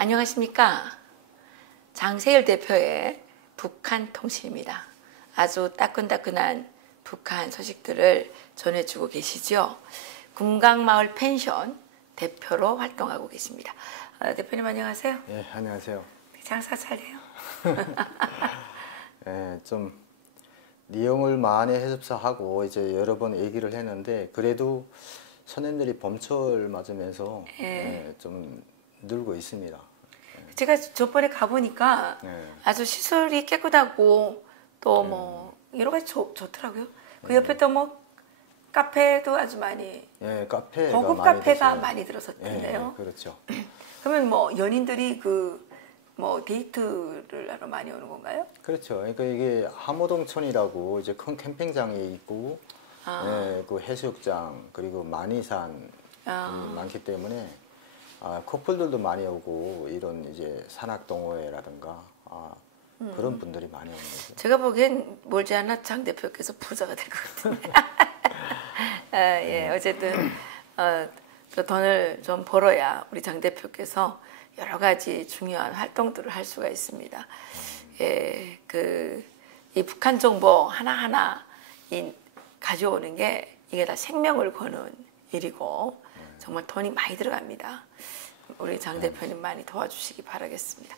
안녕하십니까. 장세일 대표의 북한 통신입니다. 아주 따끈따끈한 북한 소식들을 전해주고 계시죠. 금강마을 펜션 대표로 활동하고 계십니다. 대표님 안녕하세요. 예, 안녕하세요. 장사 잘 돼요? 예, 좀 내용을 많이 해섭사하고 이제 여러 번 얘기를 했는데 그래도 손님들이 범철 맞으면서 좀 늘고 있습니다. 제가 저번에 가보니까 아주 시설이 깨끗하고 또 뭐 여러 가지 좋더라고요. 그 옆에 또 뭐 카페도 아주 많이 카페가 고급 많이 카페가 됐어요. 많이 들어섰던데요. 그렇죠. 그러면 뭐 연인들이 그 뭐 데이트를 하러 많이 오는 건가요? 그렇죠. 그러니까 이게 함호동촌이라고 이제 큰 캠핑장이 있고 그 해수욕장 그리고 만이산이 많기 때문에 커플들도 많이 오고 이런 이제 산악 동호회라든가 그런 분들이 많이 오는 거죠. 제가 보기엔 멀지 않아 장 대표께서 부자가 될 것 같은데. 어쨌든 그 돈을 좀 벌어야 우리 장 대표께서 여러 가지 중요한 활동들을 할 수가 있습니다. 이 북한 정보 하나하나 가져오는 게 이게 다 생명을 거는 일이고 정말 돈이 많이 들어갑니다. 우리 장 대표님 많이 도와주시기 바라겠습니다.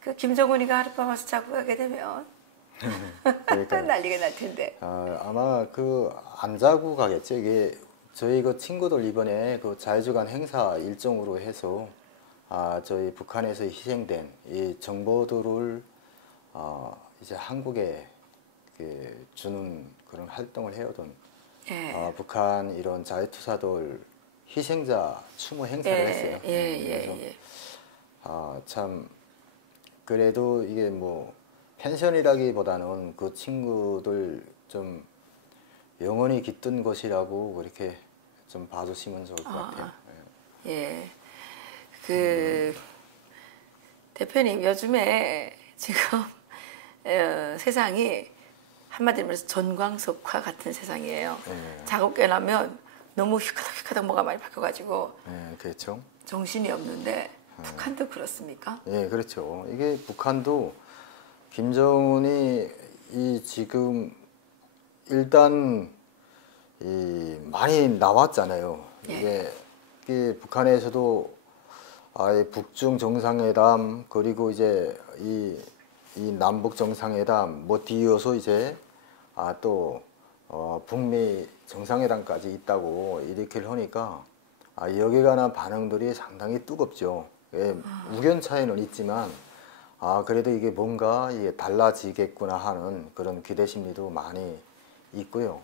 그 김정은이가 하룻밤 와서 자고 가게 되면 난리가 날 텐데. 아마 그 안 자고 가겠죠. 이게 저희 그 친구들 이번에 그 자유주간 행사 일정으로 해서 저희 북한에서 희생된 이 정보들을 이제 한국에 주는 그런 활동을 해오던 북한 이런 자유투사들 희생자 추모 행사를 했어요. 참 그래도 이게 뭐 펜션이라기보다는 그 친구들 좀 영원히 깃든 곳이라고 그렇게 좀 봐주시면 좋을 것 같아요. 대표님 요즘에 지금 세상이 한마디로 말해서 전광석화 같은 세상이에요. 작업 깨나면 너무 휘카닥 뭐가 많이 바뀌어가지고 그렇죠. 정신이 없는데 북한도 그렇습니까? 그렇죠. 이게 북한도 김정은이 지금 일단 많이 나왔잖아요. 이게 북한에서도 북중 정상회담 그리고 이제 이 남북 정상회담 뭐 뒤이어서 이제 또 북미 정상회담까지 있다고 이렇게 하니까 여기에 관한 반응들이 상당히 뜨겁죠. 우견 차이는 있지만 그래도 이게 뭔가 이게 달라지겠구나 하는 그런 기대 심리도 많이 있고요.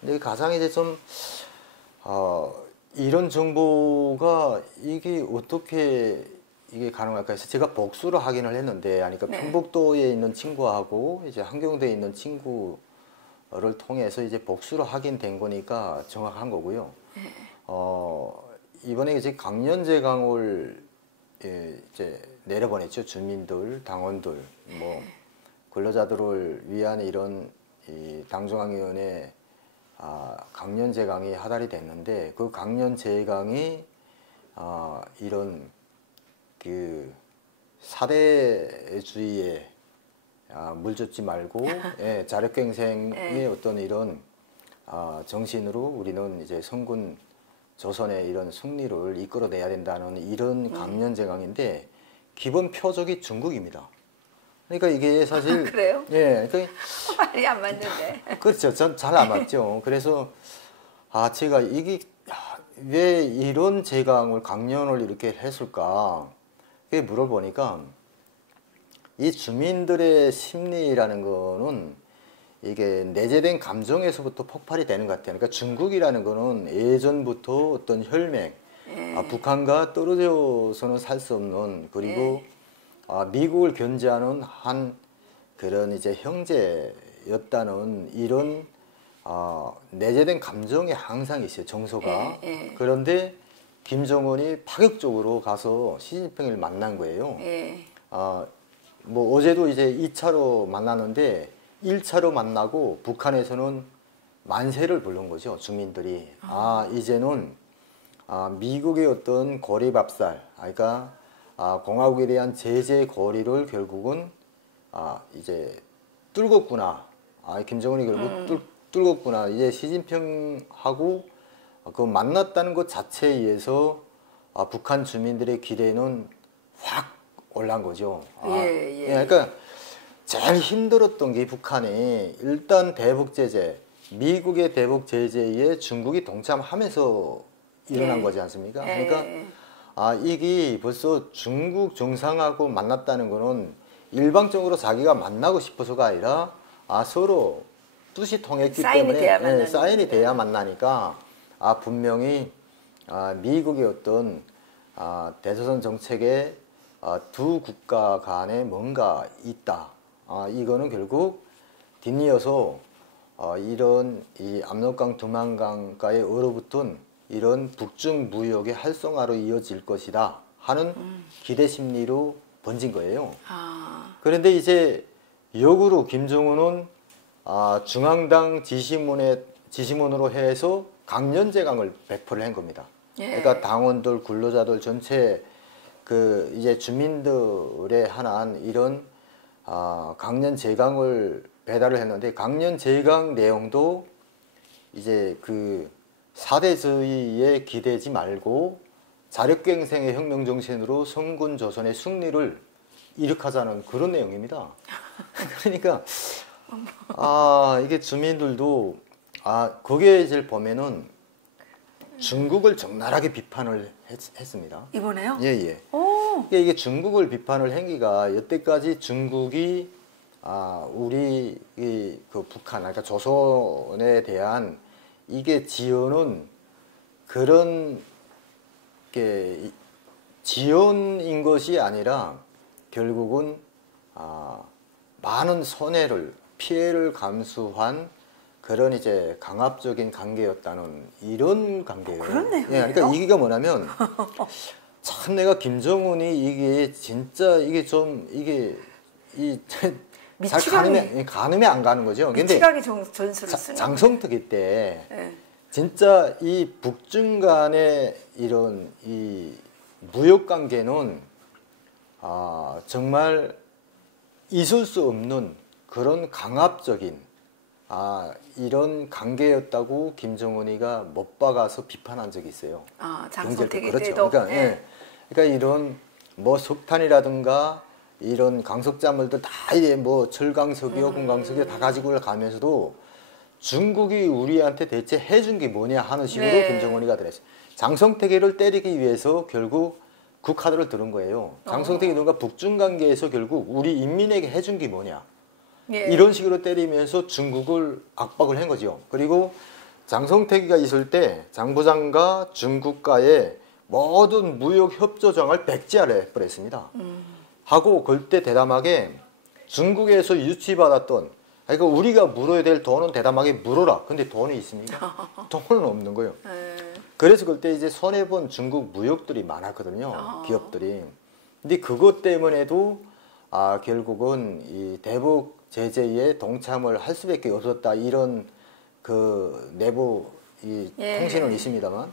근데 가장 이제 좀 이런 정보가 이게 어떻게 이게 가능할까 해서 제가 복수를 확인을 했는데 평북도에 있는 친구하고 이제 한경도에 있는 친구를 통해서 이제 복수를 확인된 거니까 정확한 거고요. 이번에 이제 강연제강을 이제 내려보냈죠. 주민들, 당원들, 뭐 근로자들을 위한 이런 당중앙위원회 강연제강이 하달이 됐는데 그 강연제강이 이런 그 사대주의에 물젓지 말고 자력갱생의 어떤 이런 정신으로 우리는 이제 성군 조선의 이런 승리를 이끌어내야 된다는 이런 강연제강인데 기본 표적이 중국입니다. 그러니까 이게 사실 그래요? 그러니까 말이 안 맞는데. 그렇죠. 전 잘 안 맞죠. 그래서 제가 이게 왜 이런 제강을 강연을 이렇게 했을까? 그게 물어보니까 이 주민들의 심리라는 거는 이게 내재된 감정에서부터 폭발이 되는 것 같아요. 그러니까 중국이라는 거는 예전부터 어떤 혈맹, 북한과 떨어져서는 살 수 없는 그리고 미국을 견제하는 한 그런 이제 형제였다는 이런 내재된 감정이 항상 있어요. 정서가. 그런데 김정은이 파격적으로 가서 시진핑을 만난 거예요. 뭐 어제도 이제 2차로 만났는데 1차로 만나고 북한에서는 만세를 부른 거죠. 주민들이. 이제는 미국의 어떤 고리밥살, 그러니까 공화국에 대한 제재 거리를 결국은 이제 뚫었구나. 김정은이 결국 뚫었구나. 이제 시진핑하고 그 만났다는 것 자체에 의해서 북한 주민들의 기대는 확 올라간 거죠. 그러니까 제일 힘들었던 게 북한이 일단 대북 제재, 미국의 대북 제재에 중국이 동참하면서 일어난 거지 않습니까? 그러니까 이게 벌써 중국 정상하고 만났다는 거는 일방적으로 자기가 만나고 싶어서가 아니라 서로 뜻이 통했기 때문에 사인이 돼야 만나니까 분명히 미국의 어떤 대조선 정책에 두 국가 간에 뭔가 있다. 이거는 결국 뒷이어서 이런 이 압록강 두만강가에 얼어붙은 이런 북중 무역의 활성화로 이어질 것이다 하는 기대 심리로 번진 거예요. 그런데 이제 역으로 김정은은 중앙당 지시문으로 해서 강연제강을 배포를 한 겁니다. 그러니까 당원들, 근로자들 전체 그 이제 주민들에 한한 이런 강연제강을 배달을 했는데 강연제강 내용도 이제 그 사대주의에 기대지 말고 자력갱생의 혁명정신으로 성군 조선의 승리를 이룩하자는 그런 내용입니다. 그러니까 이게 주민들도 거기에 이제 보면은 중국을 적나라하게 비판을 했습니다. 이번에요? 예. 그러니까 이게 중국을 비판을 한 게가 여태까지 중국이 우리 그 북한, 그러니까 조선에 대한 이게 지원은 그런 게 지원인 것이 아니라 결국은 많은 손해를 피해를 감수한 그런 이제 강압적인 관계였다는 이런 관계예요. 그렇네요. 그러니까 이게 뭐냐면 참 내가 김정은이 이게 진짜 이게 좀 이게 잘 가늠이 안 가는 거죠. 미치광이 전술을 쓰는 장성특위 때 진짜 이 북중 간의 이런 이 무역 관계는 정말 있을 수 없는 그런 강압적인 이런 관계였다고 김정은이가 못 박아서 비판한 적이 있어요. 장성택일 그렇죠. 때도. 그러니까 이런 뭐 석탄이라든가 이런 강석자물들 다 이제 뭐 철강석이요, 금강석이요 다 가지고 가면서도 중국이 우리한테 대체 해준 게 뭐냐 하는 식으로 김정은이가 그랬어요. 장성택이를 때리기 위해서 결국 그 카드를 들은 거예요. 장성택이 누가 북중 관계에서 결국 우리 인민에게 해준 게 뭐냐. 이런 식으로 때리면서 중국을 압박을 한 거죠. 그리고 장성택이가 있을 때 장 부장과 중국과의 모든 무역 협조정을 백지화를 해버렸습니다. 하고 그때 대담하게 중국에서 유치받았던 그러니까 우리가 물어야 될 돈은 대담하게 물어라. 근데 돈이 있습니까? 돈은 없는 거예요. 그래서 그때 이제 손해본 중국 무역들이 많았거든요. 기업들이. 근데 그것 때문에도 결국은 이 대북 제재에 동참을 할 수밖에 없었다. 이런 그 내부 이 통신은 있습니다만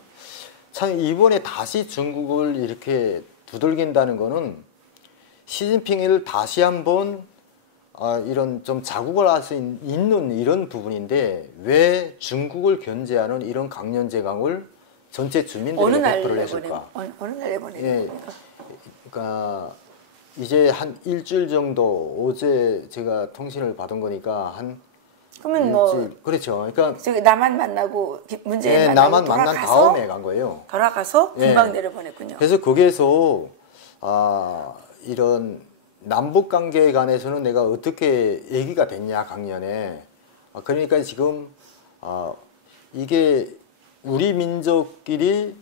참 이번에 다시 중국을 이렇게 두들긴다는 거는 시진핑을 다시 한번 이런 좀 자국을 할 수 있는 이런 부분인데 왜 중국을 견제하는 이런 강연제강을 전체 주민들에게 배포를 했을까? 어느 날 내보내는 겁니까? 그러니까 이제 한 일주일 정도 어제 제가 통신을 받은 거니까 한 그러면 일주일, 그렇죠. 그러니까 남한 만나고 문재인 남한 만난 다음에 간 거예요. 돌아가서 금방 내려보냈군요. 그래서 거기에서 이런 남북 관계에 관해서는 내가 어떻게 얘기가 됐냐 강연에. 그러니까 지금 이게 우리 민족끼리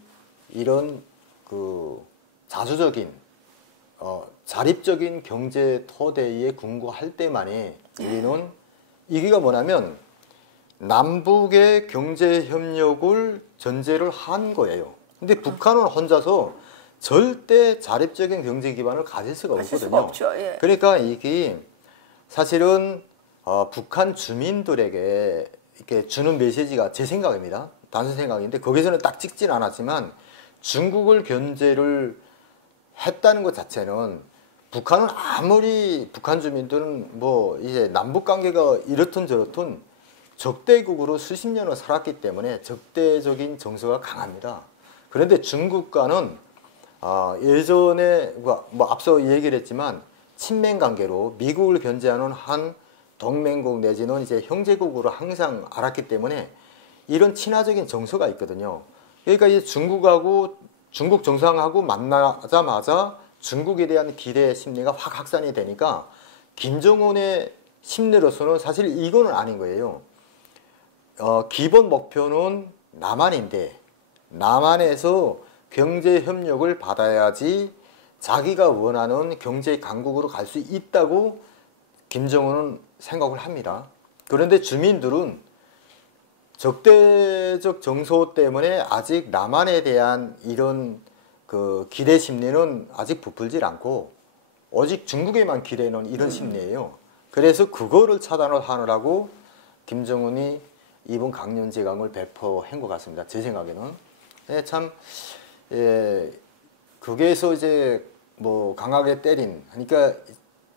이런 그 자주적인 자립적인 경제 토대에 궁구할 때만이 우리는 이기가 뭐냐면 남북의 경제 협력을 전제를 한 거예요. 근데 북한은 혼자서 절대 자립적인 경제 기반을 가질 수가 없거든요. 그러니까 이게 사실은 북한 주민들에게 이렇게 주는 메시지가 제 생각입니다. 단순 생각인데 거기서는 딱 찍진 않았지만 중국을 견제를 했다는 것 자체는 북한은 아무리 북한 주민들은 뭐 이제 남북 관계가 이렇든 저렇든 적대국으로 수십 년을 살았기 때문에 적대적인 정서가 강합니다. 그런데 중국과는 예전에 뭐 앞서 얘기를 했지만 친맹 관계로 미국을 견제하는 한 동맹국 내지는 이제 형제국으로 항상 알았기 때문에 이런 친화적인 정서가 있거든요. 그러니까 이 중국 정상하고 만나자마자 중국에 대한 기대 심리가 확 확산이 되니까 김정은의 심리로서는 사실 이거는 아닌 거예요. 기본 목표는 남한인데 남한에서 경제 협력을 받아야지 자기가 원하는 경제 강국으로 갈 수 있다고 김정은은 생각을 합니다. 그런데 주민들은 적대적 정서 때문에 아직 남한에 대한 이런 그 기대 심리는 아직 부풀질 않고 오직 중국에만 기대는 이런 심리예요. 그래서 그거를 차단을 하느라고 김정은이 이번 강연제강을 배포한 것 같습니다. 제 생각에는. 네, 참 거기에서 이제 뭐 강하게 때린, 그러니까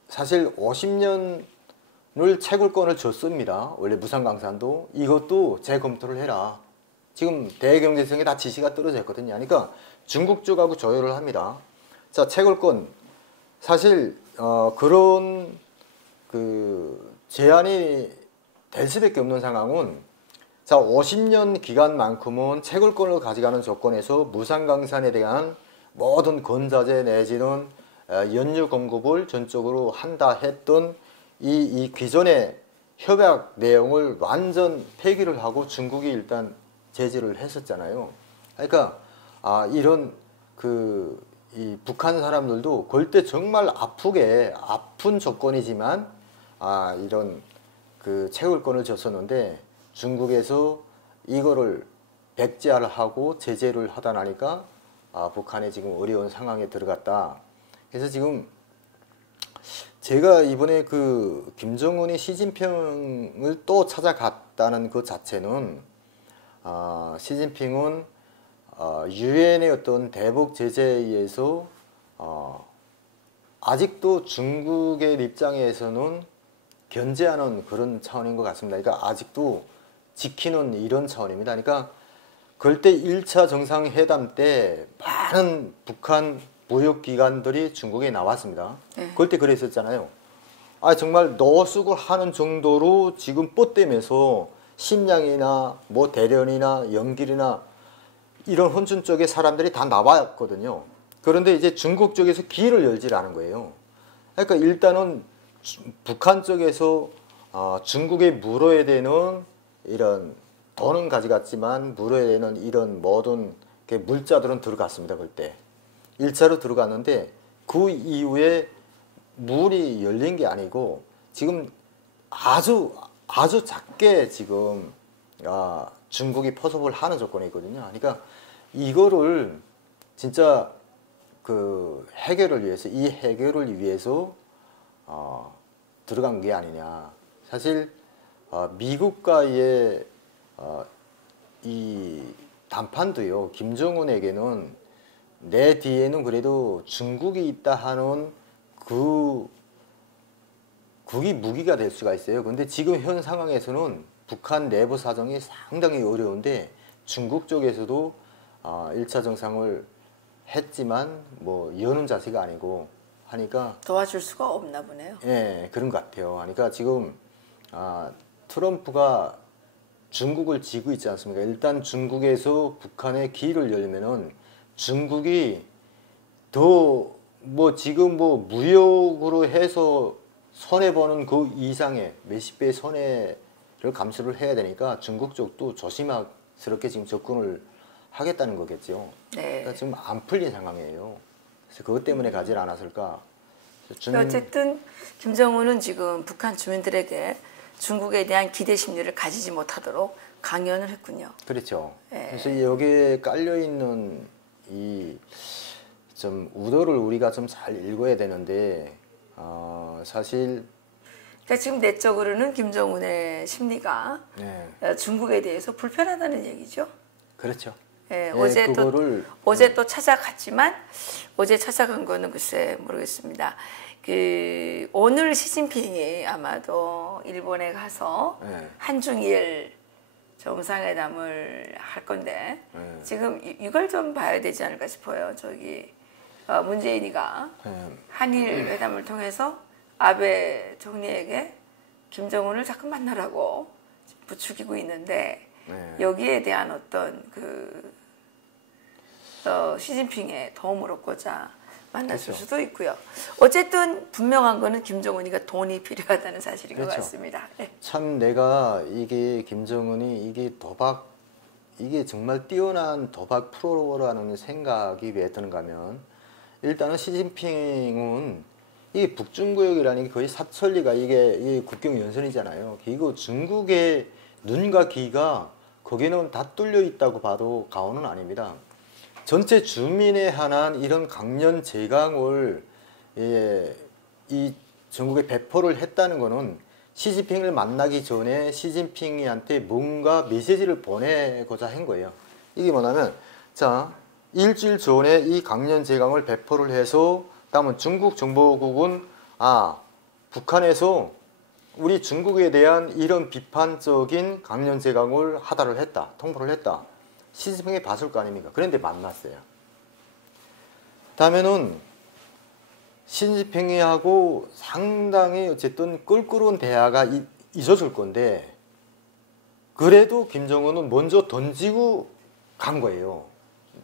사실 50년을 채굴권을 줬습니다. 원래 무상강산도. 이것도 재검토를 해라. 지금 대경제성에 다 지시가 떨어져 있거든요. 그러니까 중국 쪽하고 조율을 합니다. 자, 채굴권. 사실 그런 그 제한이 될 수밖에 없는 상황은, 자, 50년 기간만큼은 채굴권을 가져가는 조건에서 무상강산에 대한 모든 건자재 내지는 연료 공급을 전적으로 한다 했던 이 기존의 협약 내용을 완전 폐기를 하고 중국이 일단 제재를 했었잖아요. 그러니까 이런 이 북한 사람들도 그럴 때 정말 아픈 조건이지만 이런 그 채굴권을 줬었는데 중국에서 이거를 백지화를 하고 제재를 하다 나니까 북한이 지금 어려운 상황에 들어갔다. 그래서 지금 제가 이번에 그 김정은이 시진핑을 또 찾아갔다는 그 자체는 시진핑은 유엔의 어떤 대북 제재에 의해서 아직도 중국의 입장에서는 견제하는 그런 차원인 것 같습니다. 그러니까 아직도 지키는 이런 차원입니다. 그러니까 그럴 때 1차 정상회담 때 많은 북한 무역기관들이 중국에 나왔습니다. 네. 그럴 때 그랬었잖아요. 정말 노숙을 하는 정도로 지금 뻗대면서 심양이나 뭐 대련이나 영길이나 이런 혼준 쪽에 사람들이 다 나왔거든요. 그런데 이제 중국 쪽에서 길을 열지 않은 거예요. 그러니까 일단은 북한 쪽에서 중국에 물어야 되는 이런 돈은 가져갔지만 물어야 되는 이런 모든 물자들은 들어갔습니다. 그때 1차로 들어갔는데 그 이후에 문이 열린 게 아니고 지금 아주 작게 지금 중국이 포섭을 하는 조건이거든요. 그러니까 이거를 진짜 그 해결을 위해서 들어간 게 아니냐. 사실 미국과의 이談판도요. 김정은에게는 내 뒤에는 그래도 중국이 있다 하는 그게 무기가 될 수가 있어요. 근데 지금 현 상황에서는 북한 내부 사정이 상당히 어려운데 중국 쪽에서도 1차 정상을 했지만 뭐 여는 자세가 아니고 하니까 도와줄 수가 없나 보네요. 예, 그런 것 같아요. 그러니까 지금 트럼프가 중국을 지고 있지 않습니까? 일단 중국에서 북한의 길을 열면은 중국이 더 뭐 지금 뭐 무역으로 해서 손해보는 그 이상의 몇십 배의 손해를 감수를 해야 되니까 중국 쪽도 조심스럽게 지금 접근을 하겠다는 거겠죠. 네. 그러니까 지금 안 풀린 상황이에요. 그래서 그것 때문에 가지 않았을까. 어쨌든 김정은은 지금 북한 주민들에게 중국에 대한 기대 심리를 가지지 못하도록 강연을 했군요. 그렇죠. 네. 그래서 여기에 깔려 있는 이 좀 우도를 우리가 좀 잘 읽어야 되는데 사실 그러니까 지금 내적으로는 김정은의 심리가 네. 중국에 대해서 불편하다는 얘기죠. 그렇죠. 예, 그거를 어제 또 찾아갔지만 어제 찾아간 거는 글쎄 모르겠습니다. 그 오늘 시진핑이 아마도 일본에 가서 예. 한중일 정상회담을 할 건데 지금 이걸 좀 봐야 되지 않을까 싶어요. 저기 문재인이가 한일 회담을 통해서 아베 총리에게 김정은을 자꾸 만나라고 부추기고 있는데 여기에 대한 어떤 그 시진핑의 도움을 얻고자 만났을 그렇죠. 수도 있고요. 어쨌든 분명한 거는 김정은이가 돈이 필요하다는 사실인 그렇죠. 것 같습니다. 네. 참 내가 이게 김정은이 이게 도박 이게 정말 뛰어난 도박 프로라는 생각이 왜 드는가 하면 일단은 시진핑은 이게 북중구역이라는 게 거의 사천리가 이게 국경 연선이잖아요. 이거 중국의 눈과 귀가 거기는 다 뚫려 있다고 봐도 과언은 아닙니다. 전체 주민에 한한 이런 강연 제강을 이 전국에 배포를 했다는 것은 시진핑을 만나기 전에 시진핑이한테 뭔가 메시지를 보내고자 한 거예요. 이게 뭐냐면 자 일주일 전에 이 강연 제강을 배포를 해서 다음은 중국 정보국은 북한에서 우리 중국에 대한 이런 비판적인 강연 제강을 하다를 했다. 통보를 했다. 시진핑이 봤을 거 아닙니까? 그런데 만났어요. 다음에는 시진핑이하고 상당히 어쨌든 껄끄러운 대화가 있어줄 건데 그래도 김정은은 먼저 던지고 간 거예요.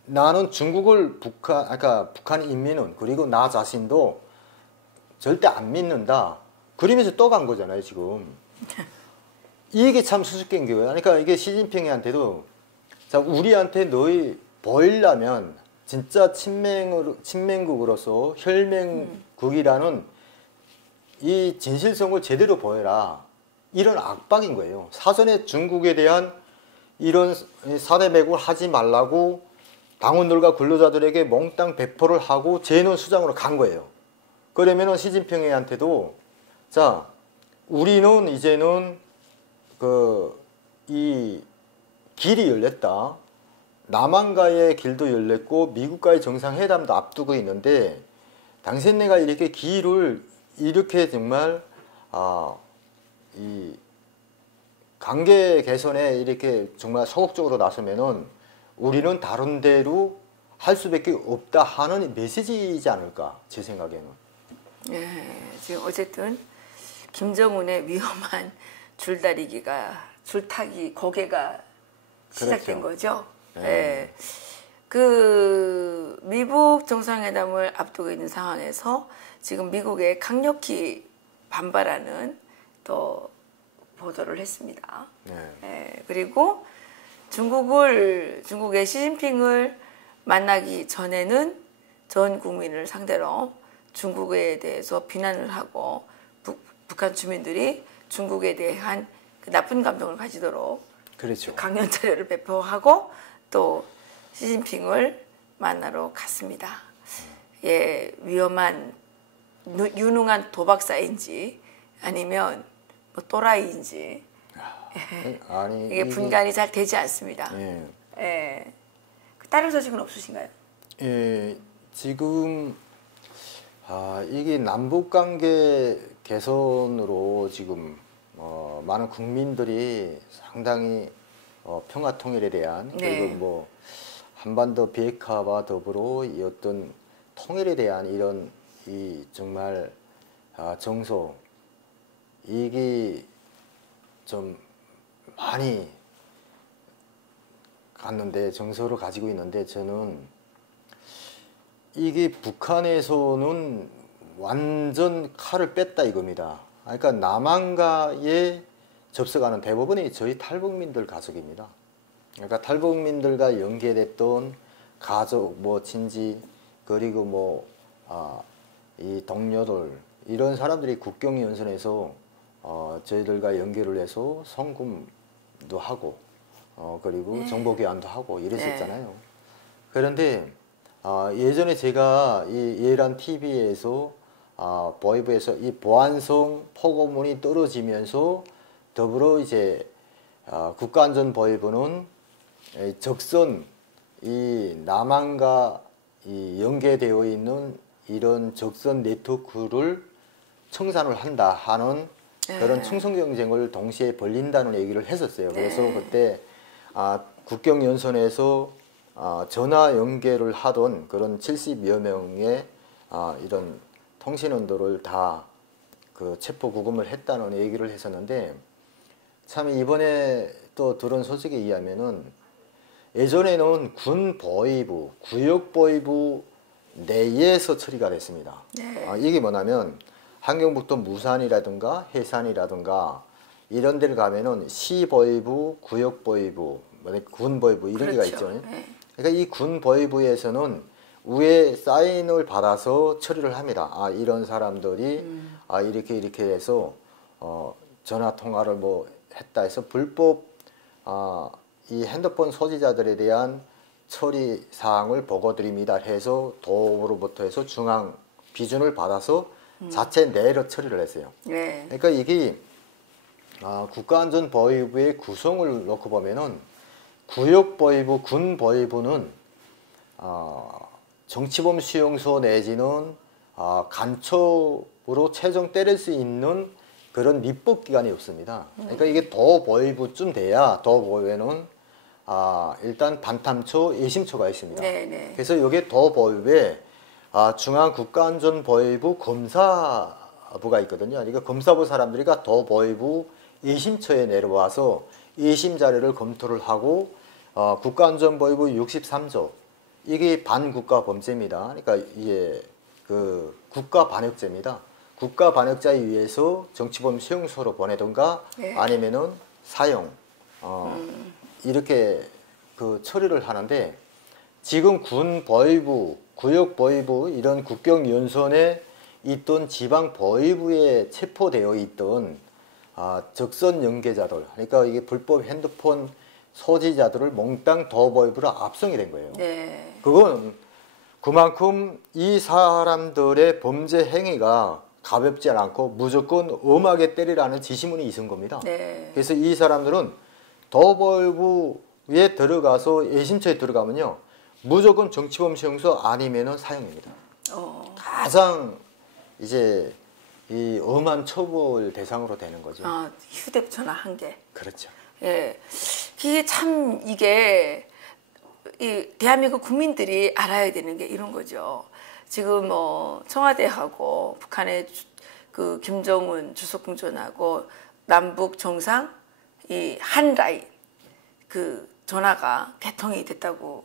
나는 중국을 북한 인민은 그리고 나 자신도 절대 안 믿는다. 그러면서 또 간 거잖아요, 지금. 이게 참 수수께끼인 거예요. 그러니까 이게 시진핑한테도 자, 우리한테 너희 보이려면 진짜 친맹국으로서 혈맹국이라는 이 진실성을 제대로 보여라. 이런 압박인 거예요. 사전에 중국에 대한 이런 사대매국을 하지 말라고 당원들과 근로자들에게 몽땅 배포를 하고 재논 수장으로 간 거예요. 그러면은 시진핑한테도 자, 우리는 이제는 이 길이 열렸다. 남한과의 길도 열렸고 미국과의 정상회담도 앞두고 있는데 당신네가 이렇게 길을 이렇게 정말 이 관계 개선에 이렇게 정말 소극적으로 나서면은 우리는 다른 데로 할 수밖에 없다 하는 메시지이지 않을까 제 생각에는. 예, 지금 어쨌든 김정은의 위험한 줄타기 고개가 시작된 그렇죠. 거죠. 예. 그 미국 정상회담을 앞두고 있는 상황에서 지금 미국에 강력히 반발하는 또 보도를 했습니다. 예. 그리고 중국의 시진핑을 만나기 전에는 전 국민을 상대로 중국에 대해서 비난을 하고 북한 주민들이 중국에 대한 그 나쁜 감정을 가지도록 그렇죠. 강연 자료를 배포하고 또 시진핑을 만나러 갔습니다. 예, 위험한 유능한 도박사인지 아니면 뭐 또라이인지 아니 이게 분간이 잘 되지 않습니다. 예. 예. 다른 소식은 없으신가요? 예, 지금 이게 남북 관계 개선으로 지금 많은 국민들이 상당히 평화 통일에 대한 그리고 뭐 한반도 비핵화와 더불어 이 어떤 통일에 대한 이런 이 정말 정서 이게 좀 많이 갔는데 정서를 가지고 있는데 저는 이게 북한에서는 완전 칼을 뺐다 이겁니다. 그러니까 남한과의 접속하는 대부분이 저희 탈북민들 가족입니다. 그러니까 탈북민들과 연계됐던 가족, 뭐 친지 그리고 뭐 이 동료들 이런 사람들이 국경 연선에서 저희들과 연결을 해서 성금도 하고 그리고 정보 교환도 하고 이랬었잖아요. 그런데 예전에 제가 이 예란 TV에서 보이브에서 이 보안성 포고문이 떨어지면서 더불어 이제 국가안전보위부는 적선 이 남한과 이 연계되어 있는 이런 적선 네트워크를 청산을 한다 하는 그런 충성 경쟁을 동시에 벌린다는 얘기를 했었어요. 그래서 그때 국경연선에서 전화 연계를 하던 그런 70여 명의 이런 통신원들을 다 그 체포 구금을 했다는 얘기를 했었는데, 참 이번에 또 들은 소식에 의하면은 예전에는 군 보위부, 구역 보위부 내에서 처리가 됐습니다. 이게 뭐냐면 한경북도 무산이라든가 해산이라든가 이런 데를 가면은 시 보위부, 구역 보위부, 군 보위부 이런 데가 있죠. 그러니까 이 군 보위부에서는 위에 사인을 받아서 처리를 합니다. 이런 사람들이 이렇게 해서 전화 통화를 뭐 했다 해서 불법 이 핸드폰 소지자들에 대한 처리 사항을 보고드립니다 해서 도로부터 해서 중앙 비준을 받아서 자체 내로 처리를 했어요. 그러니까 이게 국가안전보위부의 구성을 놓고 보면은 구역보위부, 군보위부는 정치범 수용소 내지는 간첩으로 최종 때릴 수 있는 그런 입법기관이 없습니다. 그러니까 이게 도보위부쯤 돼야, 도보위부에는 일단 반탐초, 예심초가 있습니다. 그래서 이게 도보위부에 중앙국가안전보위부 검사부가 있거든요. 그러니까 검사부 사람들이 도보위부 예심초에 내려와서 예심 자료를 검토를 하고 국가안전보위부 63조, 이게 반국가 범죄입니다. 그러니까 이게 그 국가 반역죄입니다. 국가 반역자에 의해서 정치범 수용소로 보내든가 아니면은 사형 이렇게 그 처리를 하는데, 지금 군 보위부, 구역 보위부 이런 국경 연선에 있던 지방 보위부에 체포되어 있던 적선 연계자들, 그러니까 이게 불법 핸드폰 소지자들을 몽땅 도보위부로 압송이 된 거예요. 그건 그만큼 이 사람들의 범죄 행위가 가볍지 않고 무조건 엄하게 때리라는 지시문이 있은 겁니다. 그래서 이 사람들은 도보위부에 들어가서 예심초에 들어가면요 무조건 정치범 수용소 아니면은 사형입니다. 가장 이제 이 엄한 처벌 대상으로 되는 거죠. 휴대전화 한 개. 그렇죠. 이게 참 이 대한민국 국민들이 알아야 되는 게 이런 거죠. 지금 뭐 청와대하고 북한의 그 김정은 주석궁전하고 남북 정상 이 한 라인 그 전화가 개통이 됐다고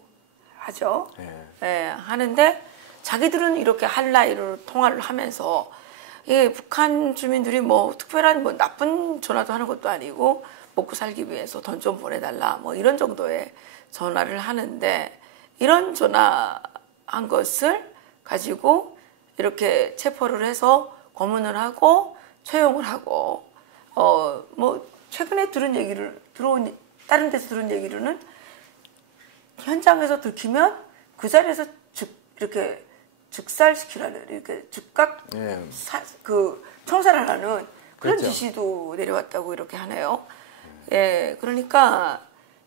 하죠. 하는데 자기들은 이렇게 한 라인으로 통화를 하면서 북한 주민들이 뭐 특별한 뭐 나쁜 전화도 하는 것도 아니고 먹고 살기 위해서 돈 좀 보내달라 뭐 이런 정도의 전화를 하는데, 이런 전화한 것을 가지고 이렇게 체포를 해서 고문을 하고 처형을 하고 뭐 최근에 다른 데서 들은 얘기로는 현장에서 들키면 그 자리에서 이렇게 즉살시키라는, 이렇게 즉각 그 청사를 하는 그런 지시도 내려왔다고 이렇게 하네요. 그러니까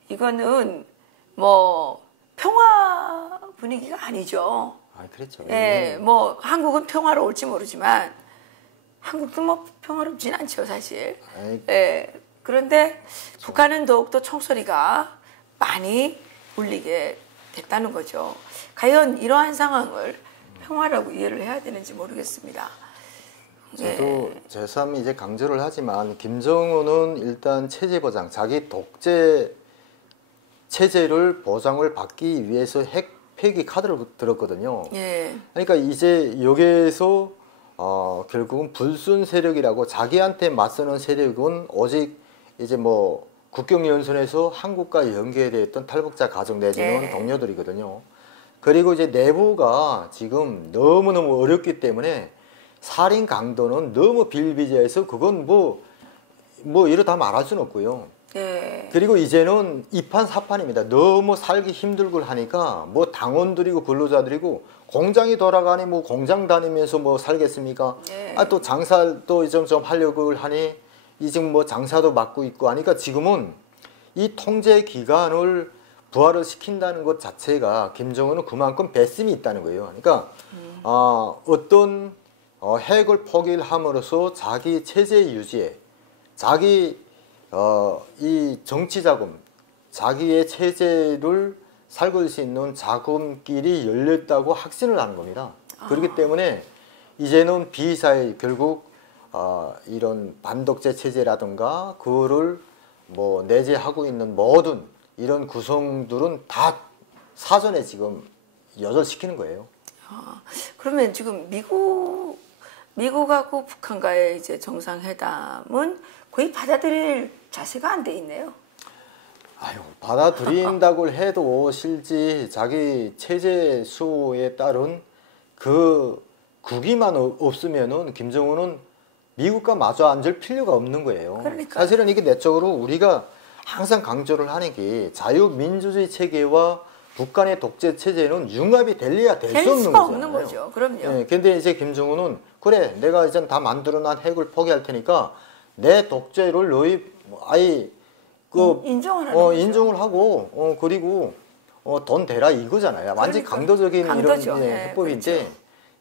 이거는 뭐 평화 분위기가 아니죠. 그렇죠. 뭐 한국은 평화로울지 모르지만 한국도 뭐 평화롭진 않죠, 사실. 그런데 북한은 더욱더 총소리가 많이 울리게 됐다는 거죠. 과연 이러한 상황을 평화라고 이해를 해야 되는지 모르겠습니다. 저도 제3 이제 강조를 하지만 김정은은 일단 체제 보장, 자기 독재 체제를 보장을 받기 위해서 핵 폐기 카드를 들었거든요. 그러니까 이제 여기에서 결국은 불순 세력이라고 자기한테 맞서는 세력은 오직 이제 뭐 국경연선에서 한국과 연계되어 있던 탈북자 가족 내지는 동료들이거든요. 그리고 이제 내부가 지금 너무너무 어렵기 때문에 살인 강도는 너무 비일비재해서 그건 뭐 이러다 말할 수는 없고요. 그리고 이제는 이판사판입니다. 너무 살기 힘들고 하니까 뭐 당원들이고 근로자들이고 공장이 돌아가니 뭐 공장 다니면서 뭐 살겠습니까? 또 장사도 좀 하려고 하니 지금 뭐 장사도 맡고 있고 하니까 지금은 이 통제 기간을 부활을 시킨다는 것 자체가 김정은은 그만큼 배심이 있다는 거예요. 그러니까 어떤 핵을 포기를 함으로써 자기 체제 유지에 자기 이 정치 자금, 자기의 체제를 살굴 수 있는 자금길이 열렸다고 확신을 하는 겁니다. 그렇기 때문에 이제는 비사회 결국 이런 반독재 체제라든가 그거를 뭐 내재하고 있는 모든 이런 구성들은 다 사전에 지금 여절시키는 거예요. 그러면 지금 미국하고 북한과의 이제 정상회담은 거의 받아들일 자세가 안 돼 있네요. 아유, 받아들인다고 해도 실제 자기 체제 수호에 따른 그 국위만 없으면은 김정은은 미국과 마주 앉을 필요가 없는 거예요. 그러니까. 사실은 이게 내적으로 우리가 항상 강조를 하는 게 자유민주주의 체계와 북한의 독재 체제는 융합이 될래야 될 수 없는 거잖아요. 없는 거죠. 그럼요. 네, 근데 이제 김정은은 그래, 내가 이제 다 만들어난 핵을 포기할 테니까 내 독재를 너희 아예 인정을 하고 그리고 돈 대라 이거잖아요. 완전 그러니까. 강도적인 강도죠. 이런 네, 해법인데 그렇죠.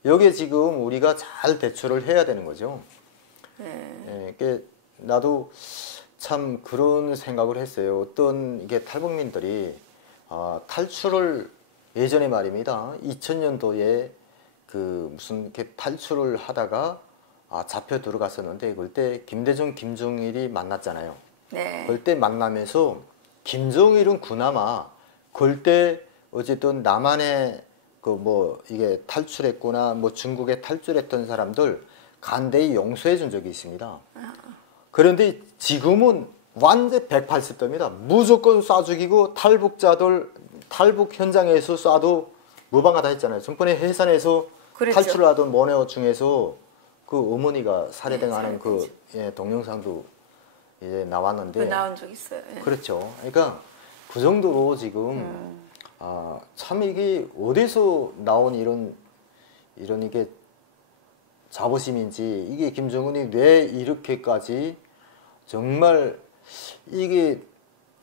여기에 지금 우리가 잘 대처를 해야 되는 거죠. 네. 나도 참 그런 생각을 했어요. 어떤 이게 탈북민들이 탈출을 예전에 말입니다. 2000년도에 그 무슨 이렇게 탈출을 하다가 잡혀 들어갔었는데 그때 김대중, 김정일이 만났잖아요. 네. 그때 만나면서 김정일은 그나마 그때 어쨌든 남한에 그 뭐 이게 탈출했거나 뭐 중국에 탈출했던 사람들 간대히 용서해 준 적이 있습니다. 그런데 지금은 완전 180도입니다. 무조건 쏴 죽이고 탈북자들 탈북 현장에서 쏴도 무방하다 했잖아요. 전번에 해산에서 그랬죠. 탈출을 하던 모네오 중에서 그 어머니가 살해당하는 네, 그 동영상도 이제 나왔는데 나온 적 있어요. 예. 그렇죠. 그러니까 그 정도로 지금 참 이게 어디서 나온 이런 이게 자부심인지 이게 김정은이 왜 이렇게까지 정말 이게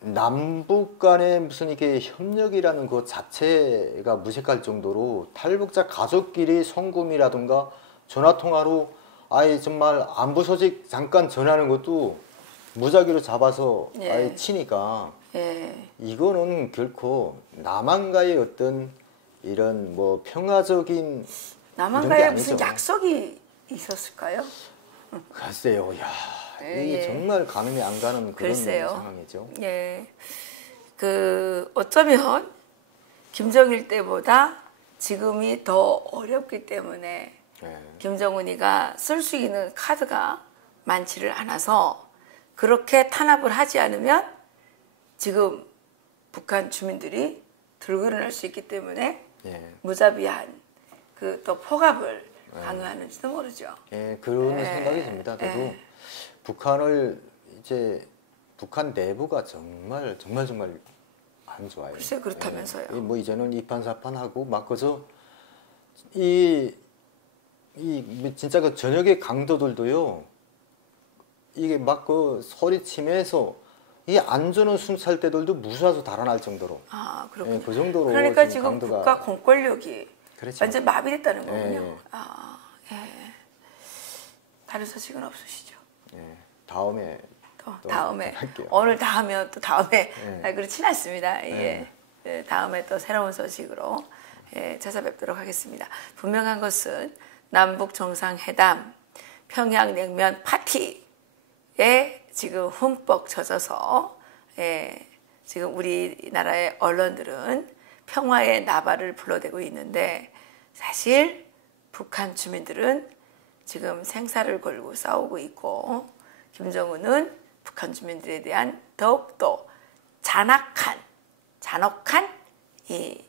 남북 간의 무슨 이게 협력이라는 것 자체가 무색할 정도로 탈북자 가족끼리 송금이라든가 전화통화로 아예 정말 안부 소식 잠깐 전하는 것도 무작위로 잡아서 아예 치니까 이거는 결코 남한과의 어떤 이런 뭐 평화적인 남한과의 무슨 약속이 있었을까요? 글쎄요, 야 이게 정말 가늠이 안 가는 그런 글쎄요. 상황이죠. 예, 그 어쩌면 김정일 때보다 지금이 더 어렵기 때문에 김정은이가 쓸 수 있는 카드가 많지를 않아서 그렇게 탄압을 하지 않으면 지금 북한 주민들이 들고 일어날 수 있기 때문에 무자비한 그 또 포갑을 강요하는지도 모르죠. 그런 생각이 듭니다. 저도 북한을 이제 북한 내부가 정말 안 좋아요. 글쎄 그렇다면서요. 뭐 이제는 이판사판하고 막 그저 진짜 그 저녁의 강도들도요. 이게 막 그 소리치면서 이 안전은 숨찰 때들도 무사해서 달아날 정도로. 그렇군요. 그 정도로 그러니까 지금 강도가 국가 공권력이 그렇죠. 완전 마비됐다는 거군요. 다른 소식은 없으시죠? 다음에 다음에 할게요. 오늘 다 하면 또 다음에 그렇진 않습니다. 다음에 또 새로운 소식으로 찾아뵙도록 하겠습니다. 분명한 것은 남북 정상회담 평양냉면 파티에 지금 흠뻑 젖어서 지금 우리나라의 언론들은 평화의 나발을 불러대고 있는데 사실 북한 주민들은 지금 생사를 걸고 싸우고 있고 김정은은 북한 주민들에 대한 더욱더 잔혹한 이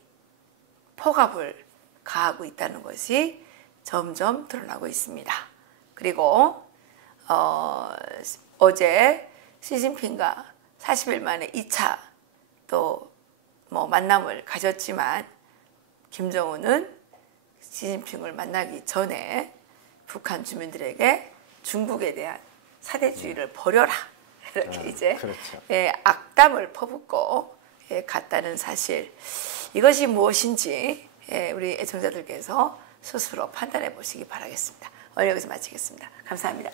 포갑을 가하고 있다는 것이 점점 드러나고 있습니다. 그리고 어제 시진핑과 40일 만에 2차 또 뭐 만남을 가졌지만 김정은은 시진핑을 만나기 전에 북한 주민들에게 중국에 대한 사대주의를 버려라 이렇게 이제 그렇죠. 악담을 퍼붓고 같다는 사실, 이것이 무엇인지 우리 애청자들께서 스스로 판단해 보시기 바라겠습니다. 오늘 여기서 마치겠습니다. 감사합니다.